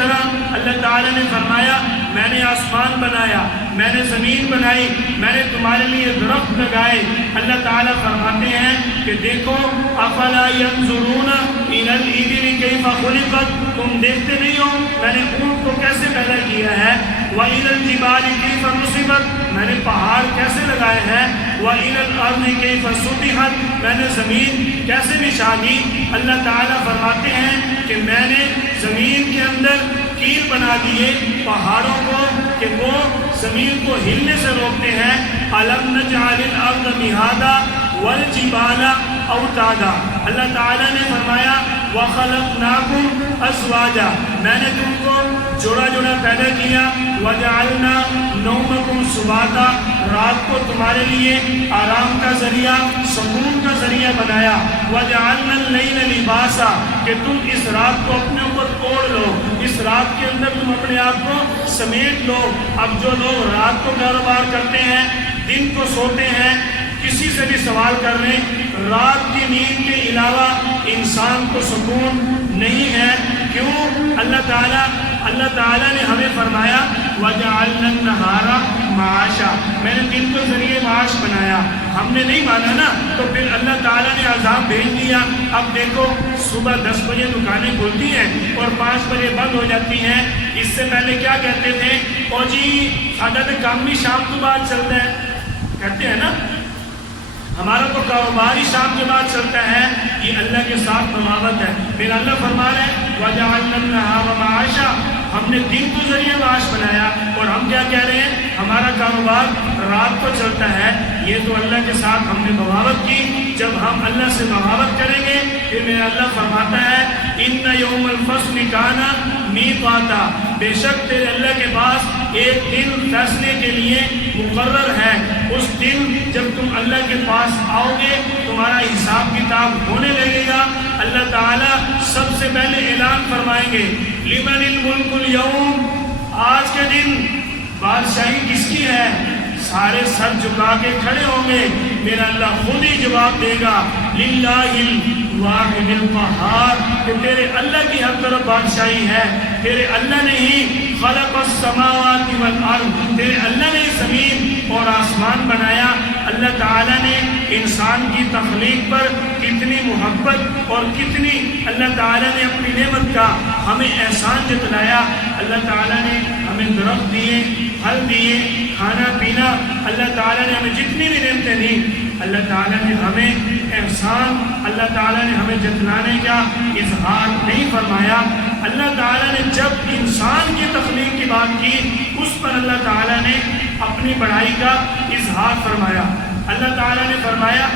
طرح اللہ تعالیٰ نے فرمایا میں نے آسمان بنایا، میں نے زمین بنائی، میں نے تمہارے لیے درخت لگائے۔ اللہ تعالیٰ فرماتے ہیں کہ دیکھو افلا ينظرون الى الابل کیف خلقت، تم دیکھتے نہیں ہو میں نے اونٹ کو کیسے پیدا کیا ہے، وَإِلَى الْجِبَالِ كَيْفَ نُصِبَتْ، میں نے پہاڑ کیسے لگائے ہیں، وَإِلَى الْأَرْضِ كَيْفَ سُطِحَتْ، میں نے زمین کیسے بچھا دی۔ اللہ تعالیٰ فرماتے ہیں کہ میں نے زمین کے اندر کیل بنا دیے پہاڑوں کو کہ وہ زمین کو ہلنے سے روکتے ہیں۔ أَلَمْ نَجْعَلِ الْأَرْضَ مِهَادًا وَالْجِبَالَ أَوْتَادًا، اللہ تعالیٰ نے فرمایا وَخَلَقْنَاكُمْ أَزْوَاجًا، میں نے تم کو جوڑا جوڑا پیدا کیا، وَجَعَلْنَا نَوْمَكُمْ سُبَاتًا، رات کو تمہارے لیے آرام کا ذریعہ، سکون کا ذریعہ بنایا، وَجَعَلْنَا اللَّيْلَ لِبَاسًا، کہ تم اس رات کو اپنے اوپر اوڑھ لو، اس رات کے اندر تم اپنے آپ کو سمیٹ لو۔ اب جو لوگ رات کو کاروبار کرتے ہیں، دن کو سوتے ہیں، کسی سے بھی سوال کر رہے ہیں، رات کی نیند کے علاوہ انسان کو سکون نہیں ہے۔ کیوں؟ اللہ تعالیٰ نے ہمیں فرمایا وَجَعَلْنَا النَّهَارَ مَعَاشًا، میں نے دن کو ذریعے معاش بنایا، ہم نے نہیں مانا نا، تو پھر اللہ تعالیٰ نے عذاب بھیج دیا۔ اب دیکھو صبح 10 بجے دکانیں کھلتی ہیں اور 5 بجے بند ہو جاتی ہیں۔ اس سے پہلے کیا کہتے تھے، او جی ساڈا تو کام بھی شام کے بعد چلتا ہے، کہتے ہیں نا ہمارا تو کاروبار ہی شام کے بعد چلتا ہے۔ یہ اللہ کے ساتھ بغاوت ہے۔ پھر اللہ فرما رہے ہیں وَجَعَلْنَا النَّهَارَ مَعَاشًا، ہم نے دن کو ذریعے معاش بنایا، اور ہم کیا کہہ رہے ہیں ہمارا کاروبار رات کو چلتا ہے۔ یہ تو اللہ کے ساتھ ہم نے بغاوت کی۔ جب ہم اللہ سے بغاوت کریں گے پھر میرا اللہ فرماتا ہے إِنَّ يَوْمَ الْفَصْلِ كَانَ مِيقَاتًا، بے شک تیرے اللہ کے پاس ایک دن فیصلے کے لیے مقرر ہے۔ اس دن جب تم اللہ کے پاس آؤ گے تمہارا حساب کتاب ہونے لگے گا۔ اللہ تعالیٰ سب سے پہلے اعلان فرمائیں گے لمن الملک اليوم، آج کے دن بادشاہی کس کی ہے؟ سارے سر جھکا کے کھڑے ہوں گے، میرا اللہ خود ہی جواب دے گا للہ الواحد القہار، کہ تیرے اللہ کی ہر طرف بادشاہی ہے، تیرے اللہ نے ہی خلق السماوات والارض، تیرے اللہ نے زمین اور آسمان بنایا۔ اللہ تعالیٰ نے انسان کی تخلیق پر کتنی محبت اور کتنی اللہ تعالیٰ نے اپنی نعمت کا ہمیں احسان جتلایا۔ اللہ تعالیٰ نے ہمیں درخت دیے، پھل دیے، کھانا پینا، اللہ تعالیٰ نے ہمیں جتنی بھی نعمتیں دی، اللہ تعالیٰ نے ہمیں احسان، اللہ تعالیٰ نے ہمیں جتلانے کا اظہار نہیں فرمایا۔ اللہ تعالیٰ نے جب انسان کی تخلیق کی بات کی اس پر اللہ تعالیٰ نے اپنی بڑائی کا اظہار فرمایا۔ اللہ تعالیٰ نے فرمایا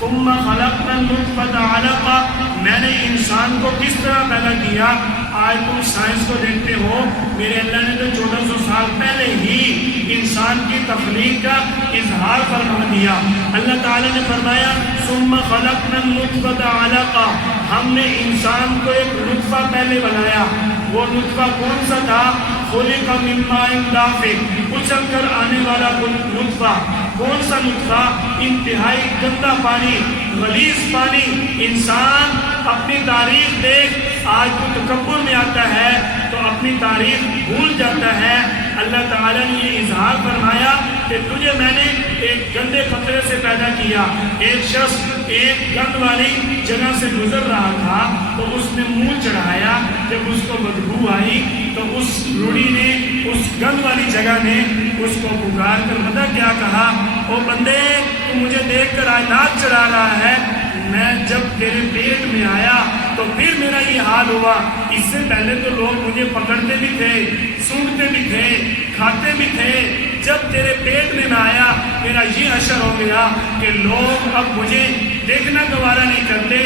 ثم خلقنا النطفة علقة، میں نے انسان کو کس طرح پیدا کیا۔ آج تم سائنس کو دیکھتے ہو، میرے اللہ نے تو 1400 سال پہلے ہی انسان کی تخلیق کا اظہار فرما دیا۔ اللہ تعالیٰ نے فرمایا ثم خلقنا النطفة علقة، ہم نے انسان کو ایک نطفہ پہلے بنایا۔ وہ نطفہ کون سا تھا؟ خلق من ماء دافق، اچھل کر آنے والا نطفہ۔ کون سا نطفہ؟ انتہائی گندا پانی، غلیظ پانی۔ انسان اپنی تاریخ دیکھ، آج تو تکبر میں آتا ہے تو اپنی تاریخ بھول جاتا ہے۔ اللہ تعالیٰ نے یہ اظہار فرمایا کہ تجھے میں نے ایک گندے قطرے سے پیدا کیا۔ ایک شخص ایک گند والی جگہ سے گزر رہا تھا تو اس نے منہ چڑھایا، جب اس کو بدبو آئی تو اس روڑی نے، اس گند والی جگہ نے اس کو پکار کر پتہ کیا کہا، او بندے تو مجھے دیکھ کر آئینات چڑھا رہا ہے، میں جب تیرے پیٹ میں آیا تو پھر میرا یہ حال ہوا۔ اس سے پہلے تو لوگ مجھے پکڑتے بھی تھے، سونگتے بھی تھے، کھاتے بھی تھے، جب تیرے پیٹ میں نہ آیا میرا یہ حشر ہو گیا کہ لوگ اب مجھے دیکھنا گوارا نہیں کرتے۔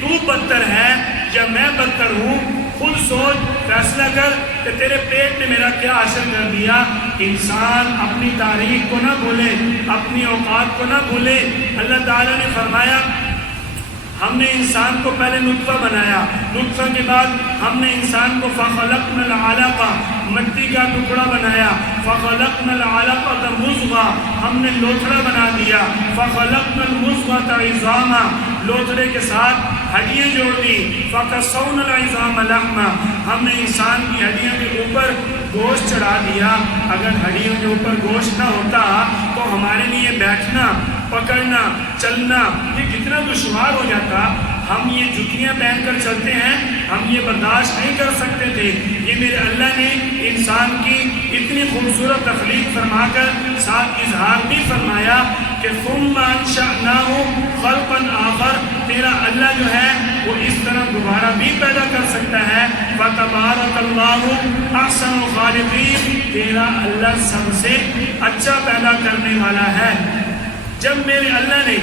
تو بدتر ہے یا میں بدتر ہوں؟ خود سوچ، فیصلہ کر کہ تیرے پیٹ نے میرا کیا حشر کر دیا۔ انسان اپنی تاریخ کو نہ بھولے، اپنی اوقات کو نہ بھولے۔ اللہ تعالیٰ نے فرمایا ہم نے انسان کو پہلے نطفہ بنایا، نطفہ کے بعد ہم نے انسان کو فخلقنا العلقہ، مٹی کا ٹکڑا بنایا، فخلقنا العلقہ مضغہ، ہم نے لوتھڑا بنا دیا، فخلقنا المضغۃ عظاما، لوتھڑے کے ساتھ ہڈیاں جوڑ دی، فَقَصَّوْنَ الْعِظَامَ لَحْمًا، ہم نے انسان کی ہڈیوں کے اوپر گوشت چڑھا دیا۔ اگر ہڈیوں کے اوپر گوشت نہ ہوتا تو ہمارے لیے بیٹھنا، پکڑنا، چلنا یہ کتنا دشوار ہو جاتا۔ ہم یہ جتیاں پہن کر چلتے ہیں، ہم یہ برداشت نہیں کر سکتے تھے۔ یہ میرے اللہ نے انسان کی اتنی خوبصورت تخلیق فرما کر ساتھ اظہار بھی فرمایا کہ ثُمَّ أَنشَأْنَاهُ خَلْقًا آخر، تیرا اللہ جو ہے وہ اس طرح دوبارہ بھی پیدا کر سکتا ہے۔ فَتَبَارَكَ اللَّهُ أَحْسَنُ الْخَالِقِينَ، تیرا اللہ سب سے اچھا پیدا کرنے والا ہے۔ جب میرے اللہ نے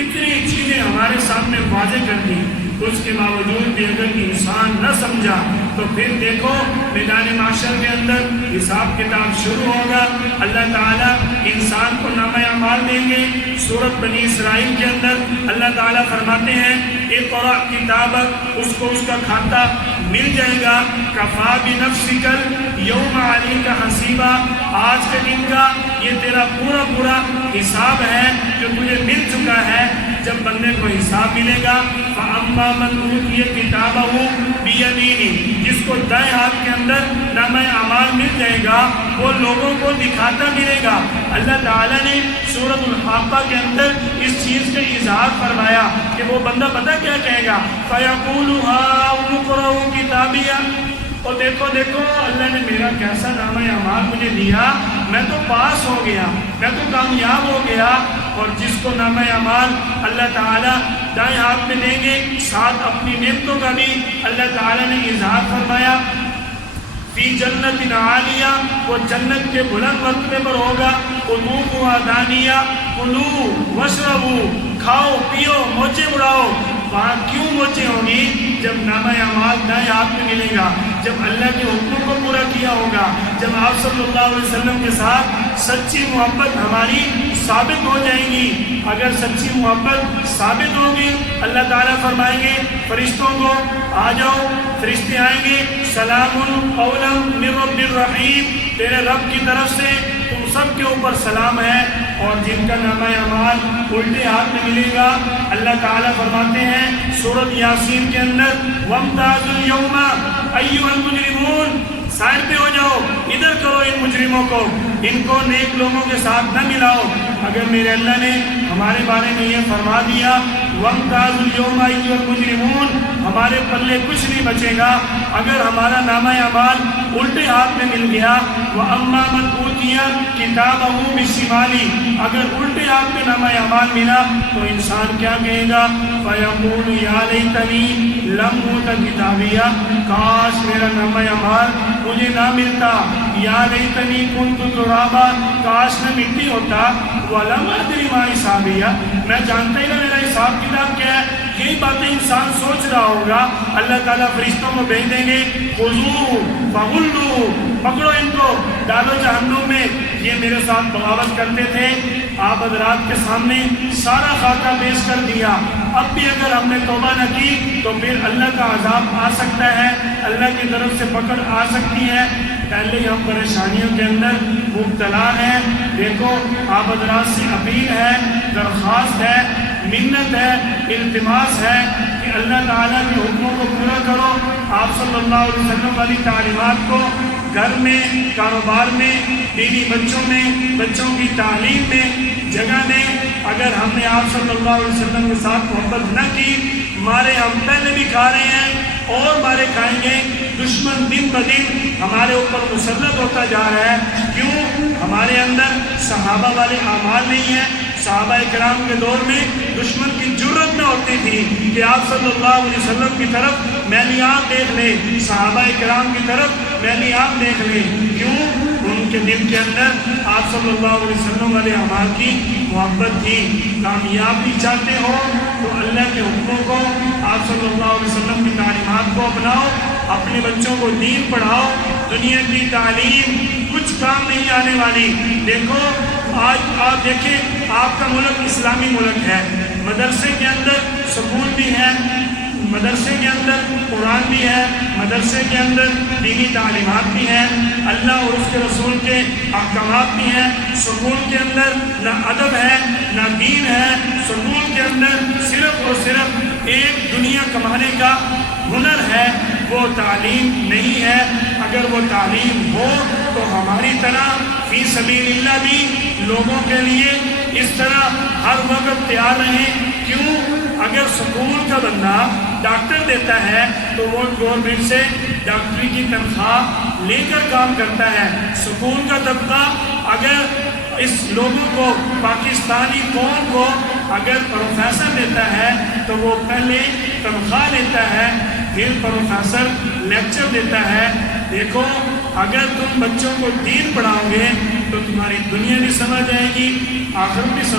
اتنی چیزیں ہمارے سامنے واضح کر دی، اس کے باوجود بھی اگر انسان نہ سمجھا تو پھر دیکھو میدان معاشر کے اندر حساب کتاب شروع ہوگا۔ اللہ تعالیٰ انسان کو نامہ اعمال دیں گے۔ سورۃ بنی اسرائیل کے اندر اللہ تعالیٰ فرماتے ہیں اقرأ کتابک، اس کو اس کا کھاتا مل جائے گا۔ کفا بنفسک اليوم علیک حسیبا، آج کے دن کا یہ تیرا پورا حساب ہے جو تجھے مل چکا ہے۔ جب بندے کو حساب ملے گا فَأَمَّا مَنْ أُوتِيَ كِتَابَهُ بِيَمِينِهِ، جس کو دائیں ہاتھ کے اندر نامہ اعمال مل جائے گا وہ لوگوں کو دکھاتا ملے گا۔ اللہ تعالیٰ نے سورۃ الحاقہ کے اندر اس چیز کا اظہار فرمایا کہ وہ بندہ پتہ کیا کہے گا، فَيَقُولُ هَاؤُمُ اقْرَءُوا كِتَابِيَهْ، اور دیکھو اللہ نے میرا کیسا نامہ اعمال مجھے دیا، میں تو پاس ہو گیا، میں تو کامیاب ہو گیا۔ اور جس کو نامہ اعمال اللہ تعالیٰ دائیں ہاتھ میں دیں گے، ساتھ اپنی نعمتوں کا بھی اللہ تعالیٰ نے اظہار فرمایا۔ فی جنت عالیہ، وہ جنت کے بلند مرتبے پر ہوگا۔ قطوفها دانیہ، کلوا واشربوا، کھاؤ پیو موجے اڑاؤ۔ وہاں کیوں موجیں ہوں گی؟ جب نامہ اعمال دائیں ہاتھ میں ملے گا، جب اللہ کے حکموں کو پورا کیا ہوگا، جب آپ صلی اللہ علیہ وسلم کے ساتھ سچی محبت ہماری ثابت ہو جائیں گی۔ اگر سچی محبت ثابت ہوگی، اللہ تعالیٰ فرمائیں گے فرشتوں کو آ جاؤ، فرشتے آئیں گے، سلام قولا من رب الرحیم، تیرے رب کی طرف سے تم سب کے اوپر سلام ہے۔ اور جن کا نامہ اعمال الٹے ہاتھ میں ملے گا، اللہ تعالیٰ فرماتے ہیں سورۃ یاسین کے اندر وَامْتَازُوا الْيَوْمَ أَيُّهَا الْمُجْرِمُونَ، سائر پہ ہو جاؤ، ادھر کرو ان مجرموں کو، ان کو نیک لوگوں کے ساتھ نہ ملاؤ۔ اگر میرے اللہ نے ہمارے بارے میں یہ فرما دیا وَامْتَازُوا الْيَوْمَ أَيُّهَا الْمُجْرِمُونَ، ہمارے پلے کچھ نہیں بچے گا اگر ہمارا نامہ اعمال الٹے ہاتھ میں مل گیا۔ وَأَمَّا مَنْ أُوتِيَ كِتَابَهُ بِالشِّمَالِ، اگر الٹے ہاتھ میں نامہ اعمال ملا تو انسان کیا کہے گا، فَيَقُولُ يَا لَيْتَنِي لَمْ أُوتَ كِتَابِيَهْ، کاش میرا نامہ اعمال مجھے نہ ملتا۔ یا لیتنی كنت ترابا، کاش میں مٹی ہوتا۔ وَلَمْ أَدْرِ مَا حِسَابِيَهْ، میں جانتا ہی نہ میرا حساب کتاب کیا ہے۔ یہی باتیں انسان سوچ رہا ہوگا۔ اللہ تعالیٰ فرشتوں کو بھیج دیں گے، خُذُوهُ فَغُلُّوهُ، پکڑو ان کو ڈالو جہنم میں۔ یہ میرے ساتھ بغاوت کرتے تھے، آپ حضرات کے سامنے سارا خاکہ پیش کر دیا۔ اب بھی اگر ہم نے توبہ نہ کی تو پھر اللہ کا عذاب آ سکتا ہے، اللہ کی طرف سے پکڑ آ سکتی ہے۔ پہلے ہی ہم پریشانیوں کے اندر مبتلا ہیں۔ دیکھو آپ حضرات سے اپیل ہے، درخواست ہے، منت ہے، التماس ہے کہ اللہ تعالیٰ کے حکموں کو پورا کرو۔ آپ صلی اللہ علیہ وسلم والی تعلیمات کو گھر میں، کاروبار میں، بیوی بچوں میں، بچوں کی تعلیم میں، جگہ میں اگر ہم نے آپ صلی اللہ علیہ وسلم کے ساتھ محبت نہ کی، مارے ہم پہلے بھی کھا رہے ہیں اور مارے کھائیں گے۔ دشمن دن بدن ہمارے اوپر مسلط ہوتا جا رہا ہے۔ کیوں؟ ہمارے اندر صحابہ والے اعمال نہیں ہیں۔ صحابہ کرام کے دور میں دشمن کی جرت نہ ہوتی تھی کہ آپ صلی اللہ علیہ وسلم کی طرف میلی آنکھ دیکھ لیں، صحابہ کرام کی طرف میلی آنکھ دیکھ لیں۔ کیوں؟ ان کے دل کے اندر آپ صلی اللہ علیہ وسلم والے اعمال کی محبت تھی۔ کامیابی چاہتے ہو تو اللہ کے حکموں کو، آپ صلی اللہ علیہ وسلم کی تعلیمات کو اپناؤ، اپنے بچوں کو دین پڑھاؤ۔ دنیا کی تعلیم کچھ کام نہیں آنے والی۔ دیکھو آج آپ دیکھیں، آپ کا ملک اسلامی ملک ہے، مدرسے کے اندر سکول بھی ہے، مدرسے کے اندر قرآن بھی ہے، مدرسے کے اندر دینی تعلیمات بھی ہیں، اللہ اور اس کے رسول کے احکامات بھی ہیں۔ سکول کے اندر نہ ادب ہے نہ دین ہے، سکول کے اندر صرف اور صرف ایک دنیا کمانے کا ہنر ہے، وہ تعلیم نہیں ہے۔ اگر وہ تعلیم ہو تو ہماری طرح فی سبیل اللہ بھی لوگوں کے لیے اس طرح ہر وقت تیار رہیں۔ کیوں؟ اگر سکول کا بندہ ڈاکٹر دیتا ہے تو وہ گورنمنٹ سے ڈاکٹری کی تنخواہ لے کر کام کرتا ہے۔ سکول کا طبقہ اگر اس لوگوں کو، پاکستانی قوم کو اگر پروفیسر دیتا ہے تو وہ پہلے تنخواہ لیتا ہے، پھر پروفیسر لیکچر دیتا ہے۔ دیکھو، اگر تم بچوں کو دین پڑھاؤ گے تو تمہاری دنیا بھی سمجھ آئے گی، آخرت بھی سمجھ